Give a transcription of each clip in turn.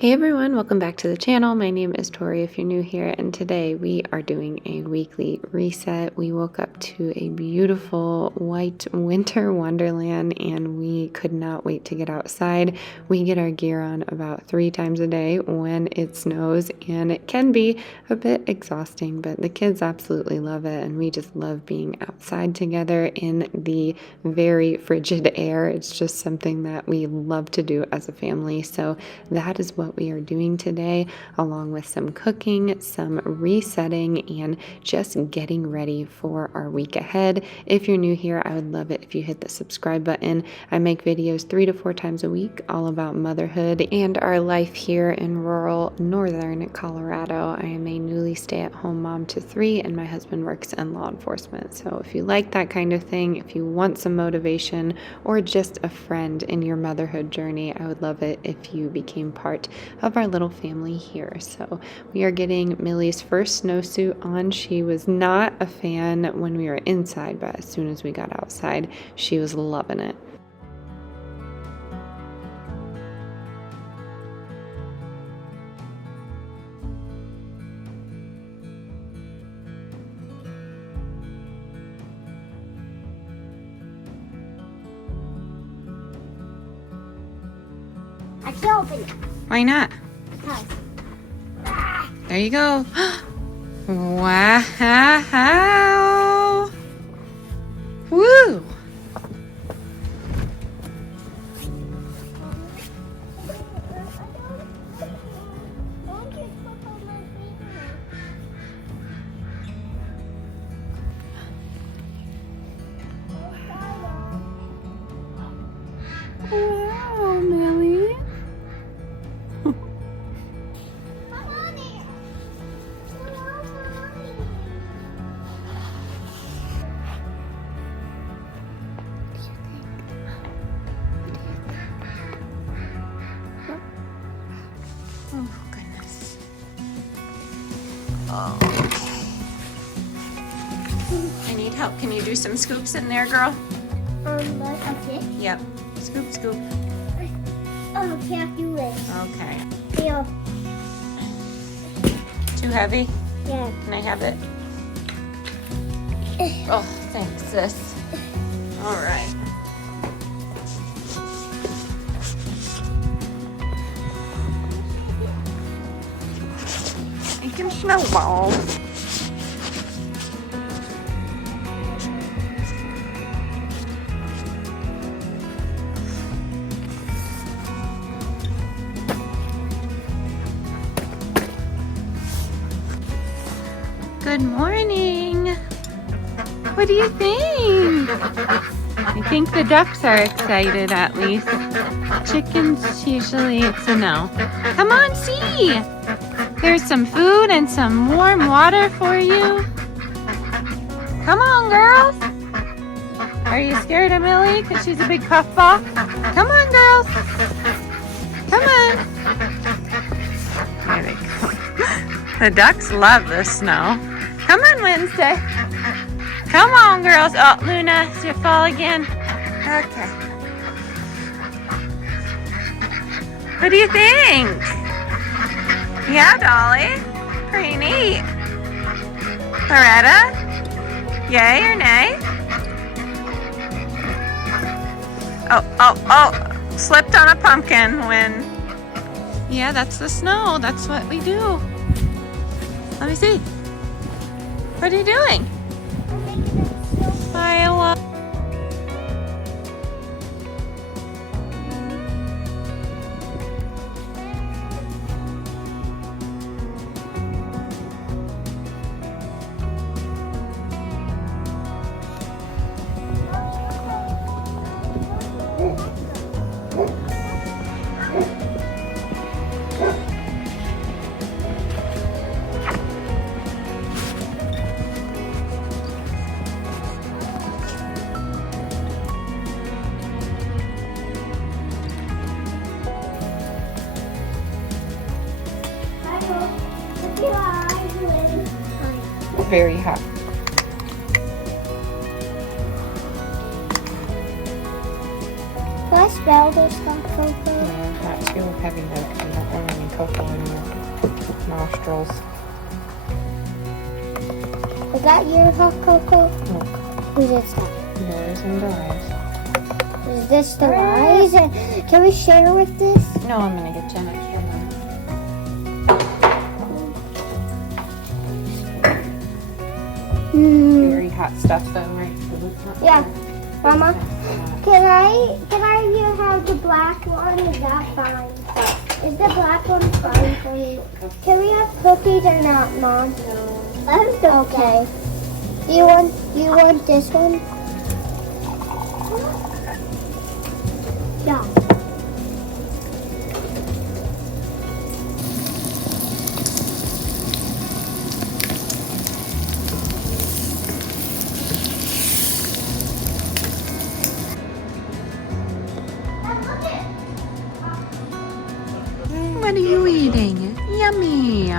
Hey everyone, welcome back to the channel. My name is Tory if you're new here, and today we are doing a weekly reset. We woke up to a beautiful white winter wonderland and we could not wait to get outside. We get our gear on about 3 times a day when it snows, and it can be a bit exhausting, but the kids absolutely love it, and we just love being outside together in the very frigid air. It's just something that we love to do as a family, so that is what we are doing today, along with some cooking, some resetting, and just getting ready for our week ahead. If you're new here, I would love it if you hit the subscribe button. I make videos 3 to 4 times a week all about motherhood and our life here in rural northern Colorado. I am a newly stay-at-home mom to 3, and my husband works in law enforcement. So if you like that kind of thing, if you want some motivation or just a friend in your motherhood journey, I would love it if you became part of our little family here. So we are getting Millie's first snowsuit on. She was not a fan when we were inside, but as soon as we got outside, she was loving it. I can't open it. Why not? Because. There you go. Wow. Woo. Wow, Millie. Oh, goodness. Oh, okay. I need help. Can you do some scoops in there, girl? Like a fish? Yep. Scoop, scoop. Oh, can't do it. Okay. Yeah. Too heavy? Yeah. Can I have it? Oh, thanks, sis. All right. Making snowballs. Good morning. What do you think? I think the ducks are excited, at least. Chickens, usually it's a no. Come on, see. There's some food and some warm water for you. Come on, girls. Are you scared of Millie because she's a big puffball? Come on, girls. Come on. There they go. The ducks love the snow. Come on, Wednesday. Come on, girls. Oh, Luna, did you fall again? Okay. What do you think? Yeah, Dolly. Pretty neat. Loretta? Yay or nay? Oh. Slipped on a pumpkin when... Yeah, that's the snow. That's what we do. Let me see. What are you doing? I love... Very hot. What? smell this hot cocoa? No, not too heavy though, because you don't want any cocoa in your nostrils. Is that your hot cocoa? Look, Who's this? yours and Dora's. Is this the rice? Can we share with this? No, I'm gonna get you an extra one. Very hot stuff though, right? Yeah. Mama, can I have the black one? Is that fine? Is the black one fine for you? Can we have cookies or not, Mom? No. Okay. Do you want this one? Yeah. What are you eating? Yummy!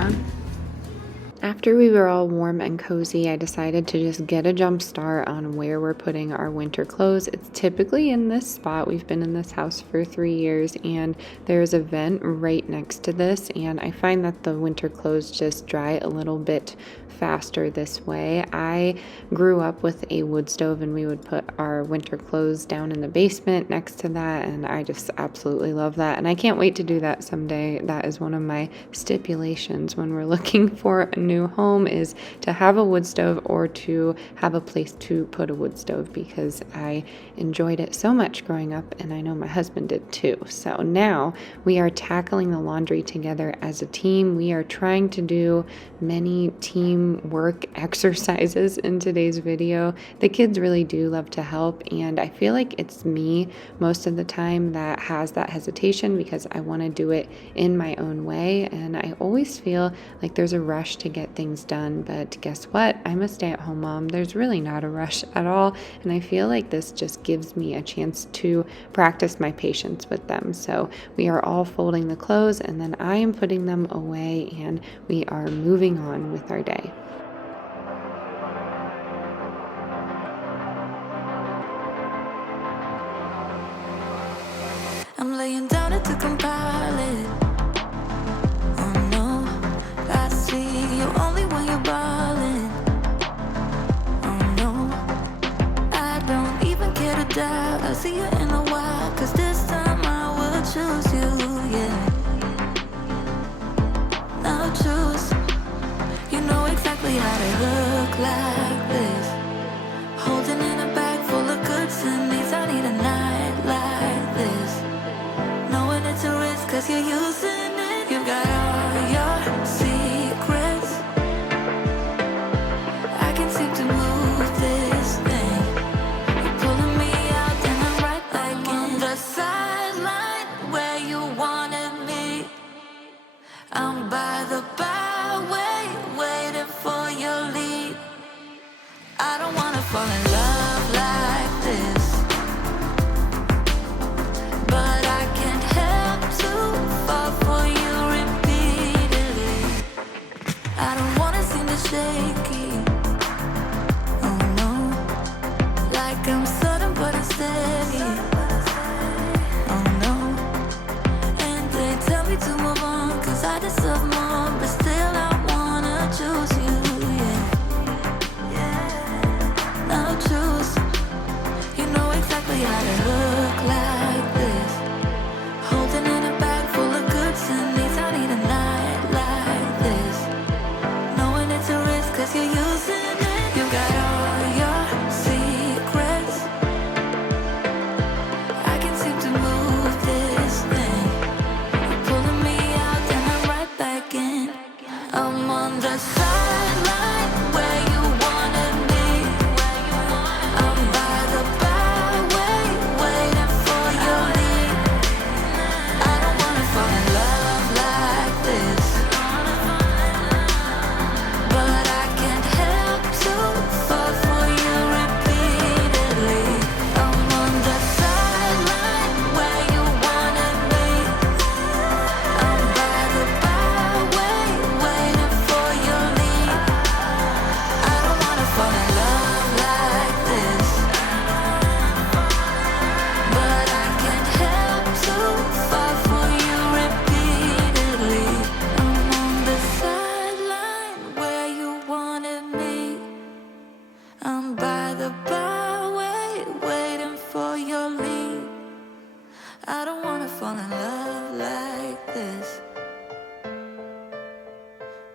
After we were all warm and cozy, I decided to just get a jump start on where we're putting our winter clothes. It's typically in this spot. We've been in this house for 3 years, and there's a vent right next to this, and I find that the winter clothes just dry a little bit faster this way. I grew up with a wood stove, and we would put our winter clothes down in the basement next to that, and I just absolutely love that, and I can't wait to do that someday. That is one of my stipulations when we're looking for a new home, is to have a wood stove or to have a place to put a wood stove, because I enjoyed it so much growing up, and I know my husband did too. So now we are tackling the laundry together as a team. We are trying to do many team work exercises in today's video. The kids really do love to help, and I feel like it's me most of the time that has that hesitation, because I want to do it in my own way, and I always feel like there's a rush to get things done. But guess what? I'm a stay-at-home mom. There's really not a rush at all, and I feel like this just gives me a chance to practice my patience with them. So we are all folding the clothes, and then I am putting them away, and we are moving on with our day. I'm laying down it to compile it. Oh no, I see you only when you're ballin'. Oh no, I don't even care to doubt. I'll see you in a while, 'cause this time I will choose you, yeah. Now choose. You know exactly how to look like this. Holding in a bag full of goods and needs. I need a night like this. Knowing it's a risk, 'cause you're using it. You've got all your secrets. I can seem to move this thing. You're pulling me out, then I'm right back in. The sideline where you wanted me. I'm by the byway, waiting for your lead. I don't wanna fall in love like this, but I can't help to fall for you, repeat. fall in love like this.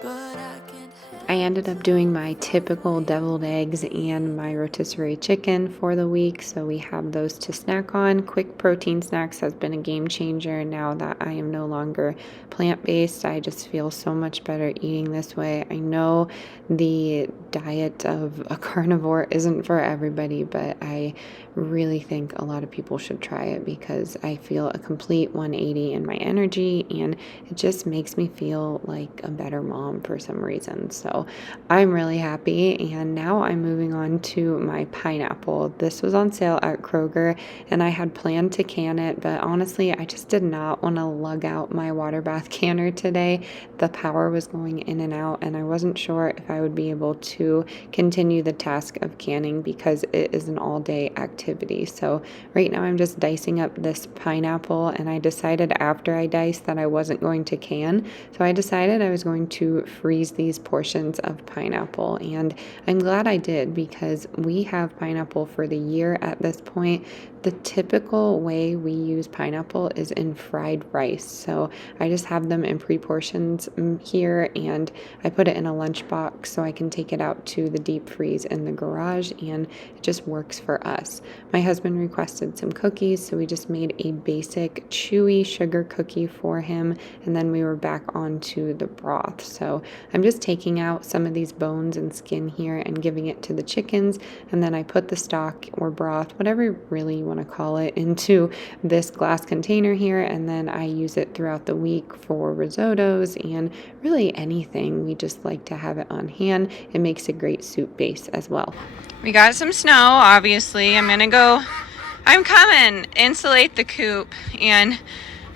But I can't help. I ended up doing my typical deviled eggs and my rotisserie chicken for the week, so we have those to snack on. Quick protein snacks has been a game changer now that I am no longer plant-based. I just feel so much better eating this way. I know the diet of a carnivore isn't for everybody, but I really think a lot of people should try it because I feel a complete 180 in my energy, and it just makes me feel like a better mom for some reason. So I'm really happy, and now I'm moving on to my pineapple. This was on sale at Kroger, and I had planned to can it, but honestly, I just did not want to lug out my water bath canner today. The power was going in and out, and I wasn't sure if I would be able to continue the task of canning because it is an all-day activity. So right now I'm just dicing up this pineapple, and I decided after I diced that I wasn't going to can, so I decided I was going to freeze these portions of pineapple, and I'm glad I did because we have pineapple for the year at this point. The typical way we use pineapple is in fried rice, so I just have them in pre-portions here, and I put it in a lunchbox so I can take it out to the deep freeze in the garage, and it just works for us. My husband requested some cookies, so we just made a basic chewy sugar cookie for him, and then we were back onto the broth. So I'm just taking out some of these bones and skin here and giving it to the chickens, and then I put the stock or broth, whatever you really want to call it, into this glass container here, and then I use it throughout the week for risottos and really anything. We just like to have it on hand. It makes a great soup base as well. We got some snow, obviously. I'm coming, insulate the coop, and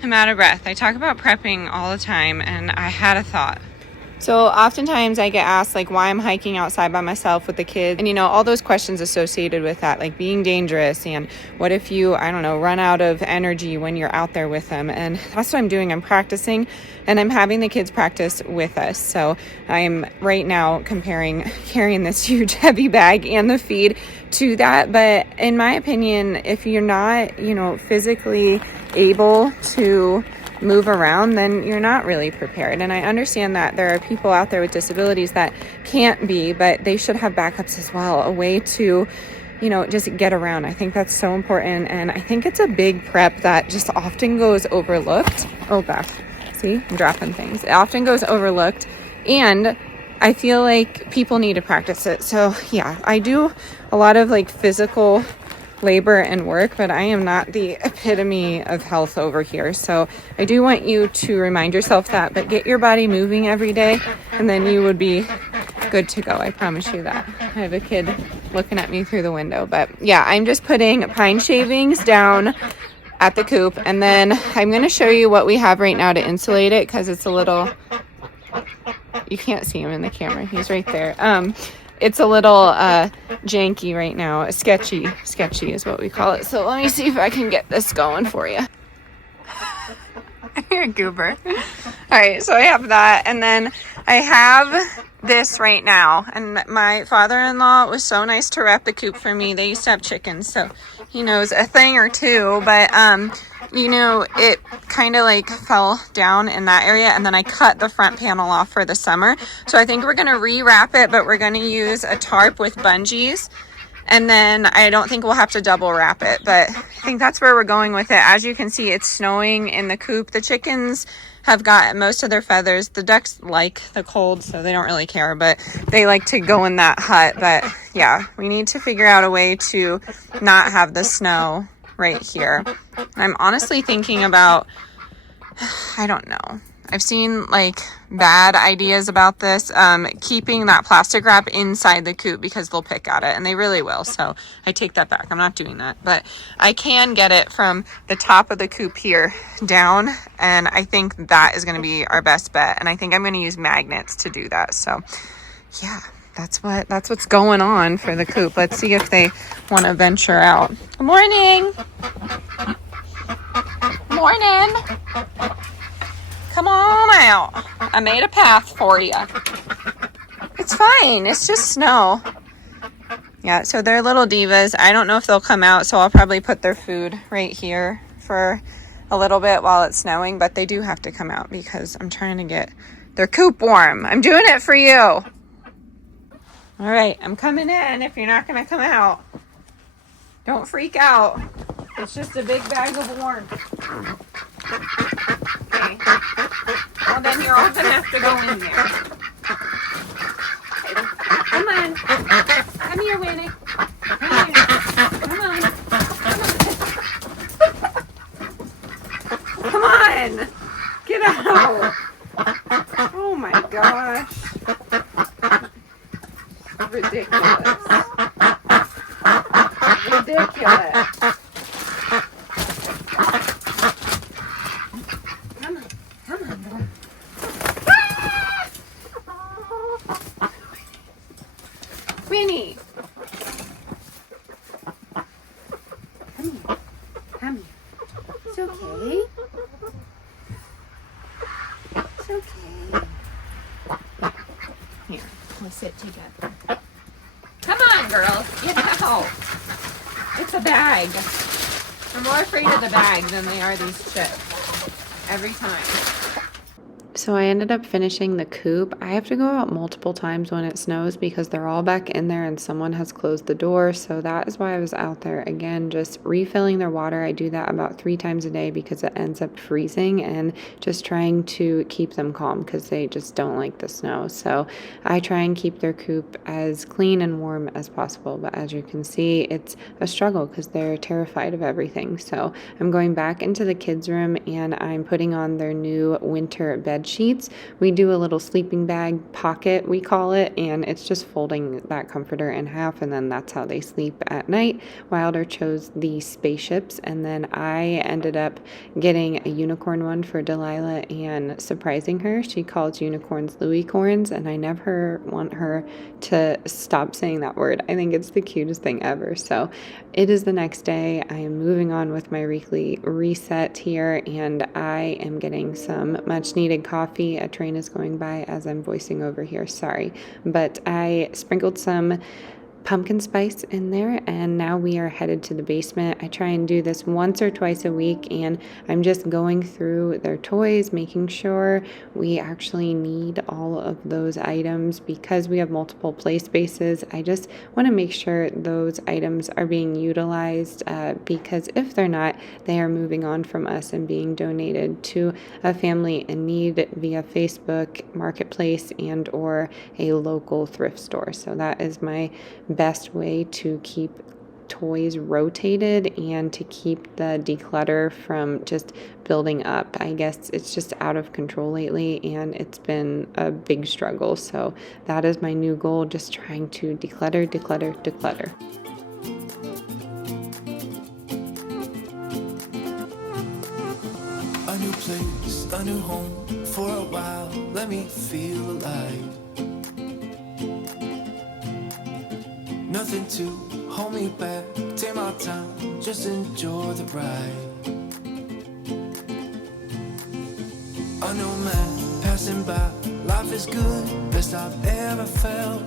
I'm out of breath. I talk about prepping all the time, and I had a thought. So oftentimes I get asked like why I'm hiking outside by myself with the kids, and all those questions associated with that, like being dangerous and what if you, run out of energy when you're out there with them. And that's what I'm doing. I'm practicing, and I'm having the kids practice with us. So I'm right now carrying this huge heavy bag and the feed to that. But in my opinion, if you're not, physically able to move around, then you're not really prepared. And I understand that there are people out there with disabilities that can't be, but they should have backups as well, a way to just get around. I think that's so important, and I think it's a big prep that just often goes overlooked. Oh gosh, see, I'm dropping things. It often goes overlooked, and I feel like people need to practice it. So yeah, I do a lot of like physical labor and work, but I am not the epitome of health over here. So I do want you to remind yourself that, but get your body moving every day, and then you would be good to go. I promise you that. I have a kid looking at me through the window, but yeah, I'm just putting pine shavings down at the coop, and then I'm going to show you what we have right now to insulate it, because it's a little, you can't see him in the camera. He's right there. It's a little janky right now. Sketchy is what we call it. So let me see if I can get this going for you. You're a goober. All right, so I have that, and then I have this right now. And my father-in-law was so nice to wrap the coop for me. They used to have chickens, so he knows a thing or two. But it kind of like fell down in that area, and then I cut the front panel off for the summer. So I think we're gonna rewrap it, but we're gonna use a tarp with bungees. And then I don't think we'll have to double wrap it, but I think that's where we're going with it. As you can see, it's snowing in the coop. The chickens have got most of their feathers. The ducks like the cold, so they don't really care, but they like to go in that hut. But yeah, we need to figure out a way to not have the snow right here. I'm honestly thinking about, I don't know. I've seen like bad ideas about this, keeping that plastic wrap inside the coop because they'll pick at it, and they really will. So I take that back. I'm not doing that, but I can get it from the top of the coop here down, and I think that is going to be our best bet. And I think I'm going to use magnets to do that. So yeah, that's what's going on for the coop. Let's see if they want to venture out. Good morning. Morning. Come on out. I made a path for you. It's fine. It's just snow. Yeah, so they're little divas. I don't know if they'll come out, so I'll probably put their food right here for a little bit while it's snowing, but they do have to come out because I'm trying to get their coop warm. I'm doing it for you. All right, I'm coming in if you're not going to come out. Don't freak out. It's just a big bag of warmth. Okay. Well, then you're all going to have to go in there. Come on. Come here, Winnie. Come here. Come on. Come on. Get out. Oh my gosh. Ridiculous. Ridiculous. Come on. Come on, boy. Winnie. Come here. Come here. It's okay. It's okay. Here, we'll sit together. Come on, girls. Get out. It's a bag. I'm more afraid of the bag than they are these chips. Every time. So I ended up finishing the coop. I have to go out multiple times when it snows because they're all back in there and someone has closed the door. So that is why I was out there again, just refilling their water. I do that about 3 times a day because it ends up freezing, and just trying to keep them calm because they just don't like the snow. So I try and keep their coop as clean and warm as possible. But as you can see, it's a struggle because they're terrified of everything. So I'm going back into the kids' room and I'm putting on their new winter bed sheets. We do a little sleeping bag pocket, we call it, and it's just folding that comforter in half, and then that's how they sleep at night. Wilder chose the spaceships, and then I ended up getting a unicorn one for Delilah and surprising her. She calls unicorns Louis-corns, and I never want her to stop saying that word. I think it's the cutest thing ever. So it is the next day. I am moving on with my weekly reset here, and I am getting some much needed coffee. A train is going by as I'm voicing over here, sorry. But I sprinkled some pumpkin spice in there, and now we are headed to the basement. I try and do this once or twice a week, and I'm just going through their toys, making sure we actually need all of those items because we have multiple play spaces. I just want to make sure those items are being utilized because if they're not, they are moving on from us and being donated to a family in need via Facebook Marketplace and or a local thrift store. So that is my best way to keep toys rotated and to keep the declutter from just building up. I guess it's just out of control lately and it's been a big struggle. So that is my new goal, just trying to declutter. A new place, a new home for a while. Let me feel alive. Nothing to hold me back. Take my time, just enjoy the ride. A new man passing by. Life is good, best I've ever felt.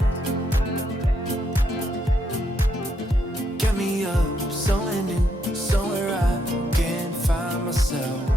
Get me up, somewhere new, somewhere I can find myself.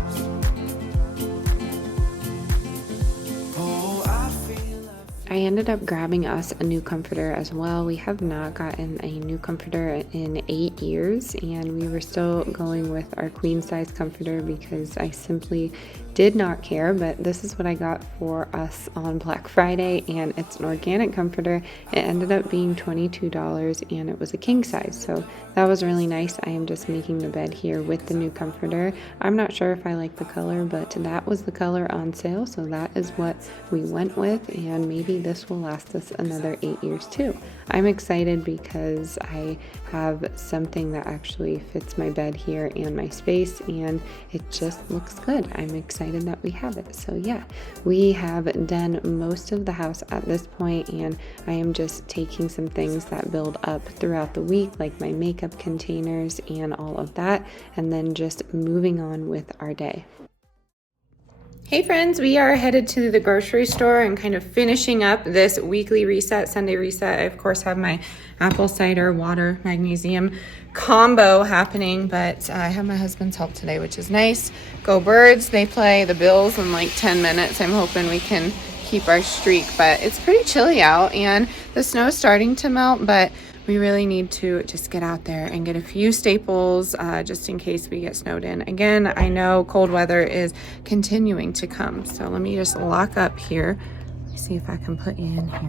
I ended up grabbing us a new comforter as well. We have not gotten a new comforter in 8 years, and we were still going with our queen size comforter because I simply did not care. But this is what I got for us on Black Friday, and it's an organic comforter. It ended up being $22 and it was a king size, so that was really nice. I am just making the bed here with the new comforter. I'm not sure if I like the color, but that was the color on sale, so that is what we went with, and maybe this will last us another 8 years too. I'm excited because I have something that actually fits my bed here and my space, and it just looks good. I'm excited that we have it. So yeah, we have done most of the house at this point, and I am just taking some things that build up throughout the week, like my makeup containers and all of that, and then just moving on with our day. Hey friends, we are headed to the grocery store and kind of finishing up this weekly reset, Sunday reset. I of course have my apple cider, water, magnesium combo happening, but I have my husband's help today, which is nice. Go Birds, they play the Bills in like 10 minutes. I'm hoping we can keep our streak, but it's pretty chilly out and the snow's starting to melt, but we really need to just get out there and get a few staples just in case we get snowed in. Again, I know cold weather is continuing to come, so let me just lock up here. Let me see if I can put you in here.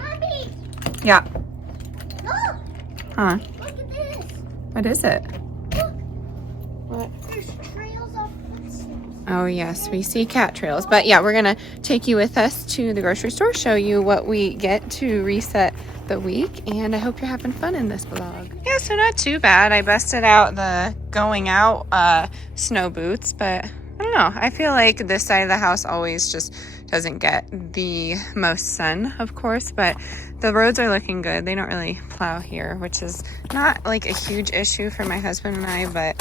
Mommy! Yeah. Look! Huh? Look at this! What is it? Look! What? There's trails of footsteps. Oh yes, we see cat trails. But yeah, we're gonna take you with us to the grocery store, show you what we get to reset the week, and I hope you're having fun in this vlog. Yeah, so not too bad. I busted out the going out snow boots, but I don't know. I feel like this side of the house always just doesn't get the most sun, of course, but the roads are looking good. They don't really plow here, which is not like a huge issue for my husband and I, but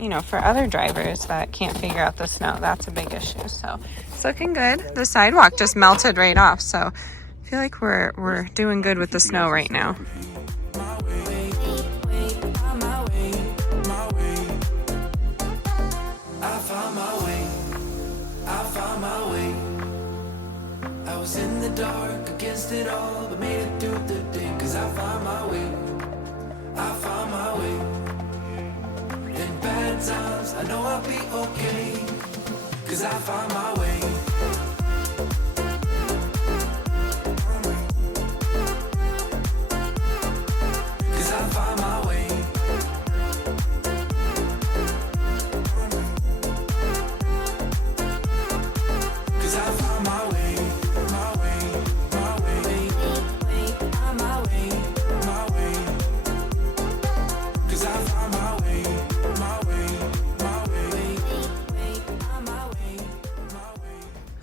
you know, for other drivers that can't figure out the snow, that's a big issue. So it's looking good. The sidewalk just melted right off, so I feel like we're doing good with the snow right now. I was in the dark against it all, but made it through the day, 'cause I found my way. I found my way. In bad times, I know I'll be okay, 'cause I found my way. 'Cause I found my way. 'Cause I found my way.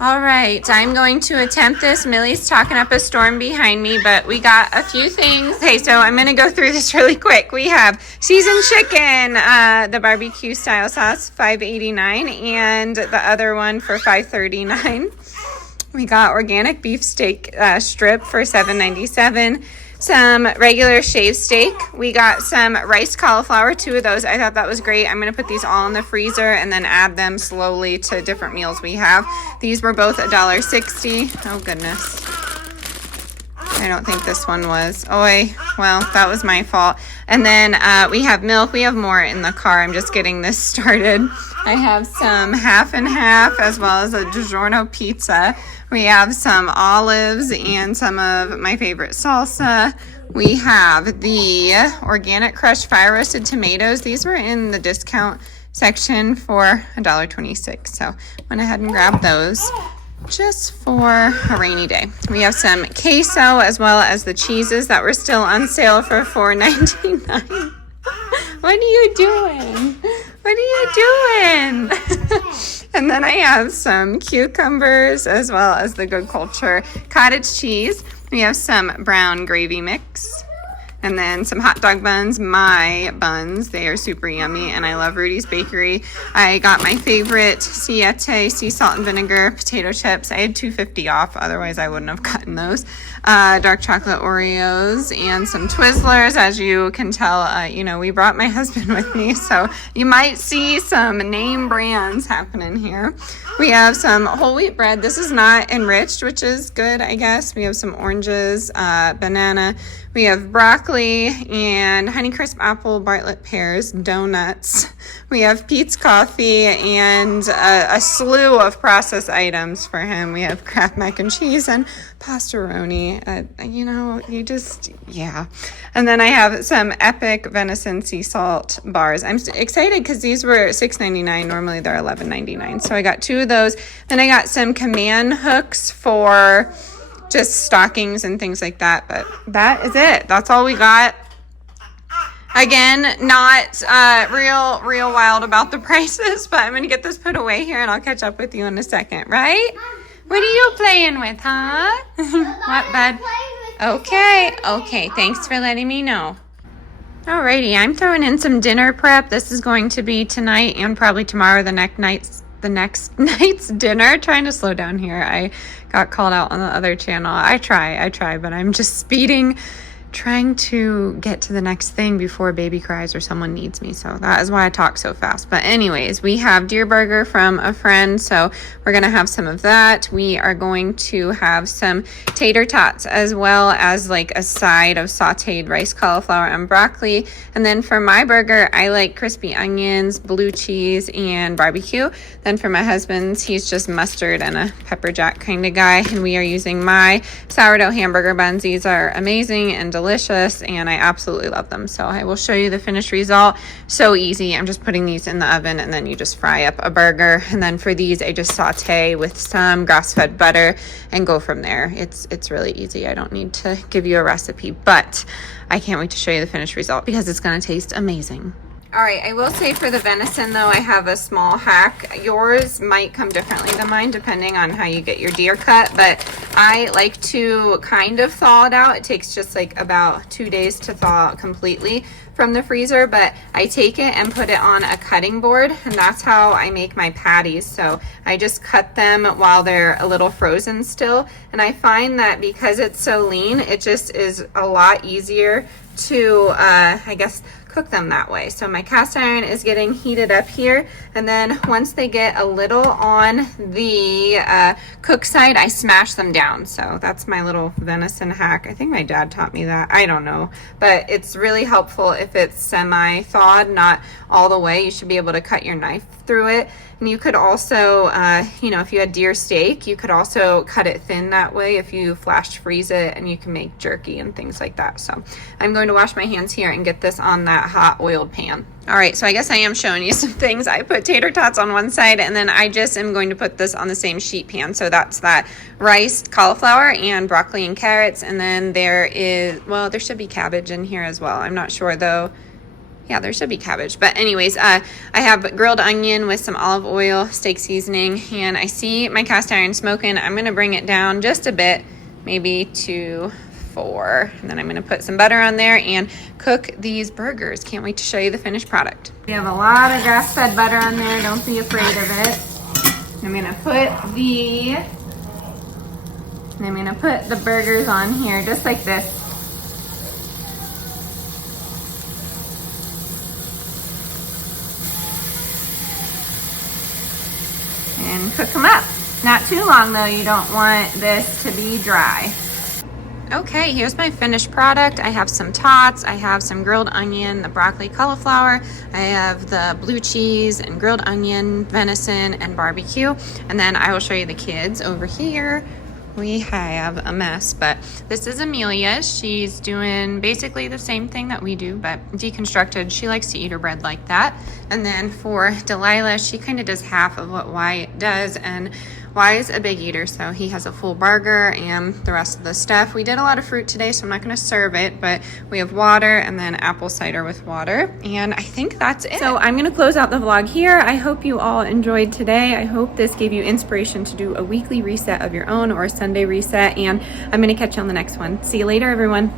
All right, I'm going to attempt this. Millie's talking up a storm behind me, but we got a few things. Hey, so I'm going to go through this really quick. We have seasoned chicken, the barbecue style sauce, $5.89, and the other one for $5.39. We got organic beef steak strip for $7.97. Some regular shaved steak. We got some riced cauliflower, 2 of those. I thought that was great. I'm going to put these all in the freezer and then add them slowly to different meals we have. These were both $1.60. Oh, goodness. I don't think this one was. Well, that was my fault. And then we have milk. We have more in the car. I'm just getting this started. I have some half and half as well as a DiGiorno pizza. We have some olives and some of my favorite salsa. We have the organic crushed fire roasted tomatoes. These were in the discount section for $1.26. So went ahead and grabbed those just for a rainy day. We have some queso as well as the cheeses that were still on sale for $4.99. What are you doing? What are you doing? And then I have some cucumbers as well as the Good Culture cottage cheese. We have some brown gravy mix. And then some hot dog buns, my buns. They are super yummy, and I love Rudy's Bakery. I got my favorite Siete sea salt and vinegar potato chips. I had $2.50 off, otherwise I wouldn't have gotten those. Dark chocolate Oreos and some Twizzlers. As you can tell, you know, we brought my husband with me, so you might see some name brands happening here. We have some whole wheat bread. This is not enriched, which is good, I guess. We have some oranges, banana. We have broccoli and Honeycrisp apple, Bartlett pears, donuts. We have Pete's coffee and a slew of processed items for him. We have Kraft mac and cheese and pastaroni. You know, yeah. And then I have some Epic venison sea salt bars. I'm excited because these were $6.99. Normally they're $11.99. So I got 2 of those. Then I got some command hooks for just stockings and things like that, but that is it. That's all we got. Again, not real wild about the prices, but I'm gonna get this put away here and I'll catch up with you in a second, right? What are you playing with, huh? What, bud? Okay, thanks for letting me know. Alrighty, I'm throwing in some dinner prep. This is going to be tonight and probably tomorrow, the the next night's dinner. Trying to slow down here. I got called out on the other channel. I try, but I'm just speeding, trying to get to the next thing before baby cries or someone needs me. So that is why I talk so fast. But anyways, we have deer burger from a friend, so we're gonna have some of that. We are going to have some tater tots as well as like a side of sauteed rice, cauliflower, and broccoli. And then for my burger, I like crispy onions, blue cheese, and barbecue. Then for my husband's, he's just mustard and a pepper jack kind of guy. And we are using my sourdough hamburger buns. These are amazing and delicious, and I absolutely love them. So I will show you the finished result. So easy. I'm just putting these in the oven, and then you just fry up a burger. And then for these, I just saute with some grass-fed butter and go from there. It's really easy. I don't need to give you a recipe, but I can't wait to show you the finished result because it's going to taste amazing. All right, I will say for the venison though, I have a small hack. Yours might come differently than mine depending on how you get your deer cut, but I like to kind of thaw it out. It takes just like about 2 days to thaw out completely from the freezer, but I take it and put it on a cutting board, and that's how I make my patties. So I just cut them while they're a little frozen still, and I find that because it's so lean, it just is a lot easier to, I guess, cook them that way. So my cast iron is getting heated up here, and then once they get a little on the cook side, I smash them down. So that's my little venison hack. I think my dad taught me that. I don't know, but it's really helpful if it's semi-thawed, not all the way. You should be able to cut your knife through it. And you could also, you know, if you had deer steak, you could also cut it thin that way if you flash freeze it, and you can make jerky and things like that. So I'm going to wash my hands here and get this on that hot oiled pan. All right, so I guess I am showing you some things. I put tater tots on one side, and then I just am going to put this on the same sheet pan. So that's that rice, cauliflower, and broccoli and carrots. And then there is, well, there should be cabbage in here as well. I'm not sure though. Yeah, there should be cabbage. But anyways, I have grilled onion with some olive oil, steak seasoning, and I see my cast iron smoking. I'm going to bring it down just a bit, maybe to 4. And then I'm going to put some butter on there and cook these burgers. Can't wait to show you the finished product. We have a lot of grass-fed butter on there. Don't be afraid of it. I'm going to put the burgers on here just like this. And cook them up. Not too long though, you don't want this to be dry. Okay, here's my finished product. I have some tots, I have some grilled onion, the broccoli, cauliflower, I have the blue cheese and grilled onion, venison, and barbecue. And then I will show you the kids over here. We have a mess, but this is Amelia. She's doing basically the same thing that we do, but deconstructed. She likes to eat her bread like that. And then for Delilah, she kind of does half of what Wyatt does, and Wyatt's a big eater, so he has a full burger and the rest of the stuff. We did a lot of fruit today, so I'm not going to serve it, but we have water and then apple cider with water, and I think that's it. So I'm going to close out the vlog here. I hope you all enjoyed today. I hope this gave you inspiration to do a weekly reset of your own or a Sunday reset, and I'm going to catch you on the next one. See you later, everyone.